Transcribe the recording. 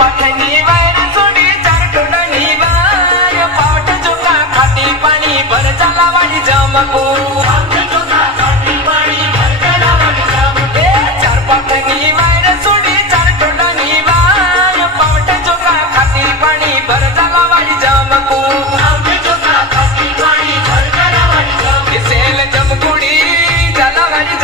पतनीट पाठ ची पाणीवाई जमको चार पतनी वार सु पावठ चोका खाली पाणी बरं जमको जमकुडी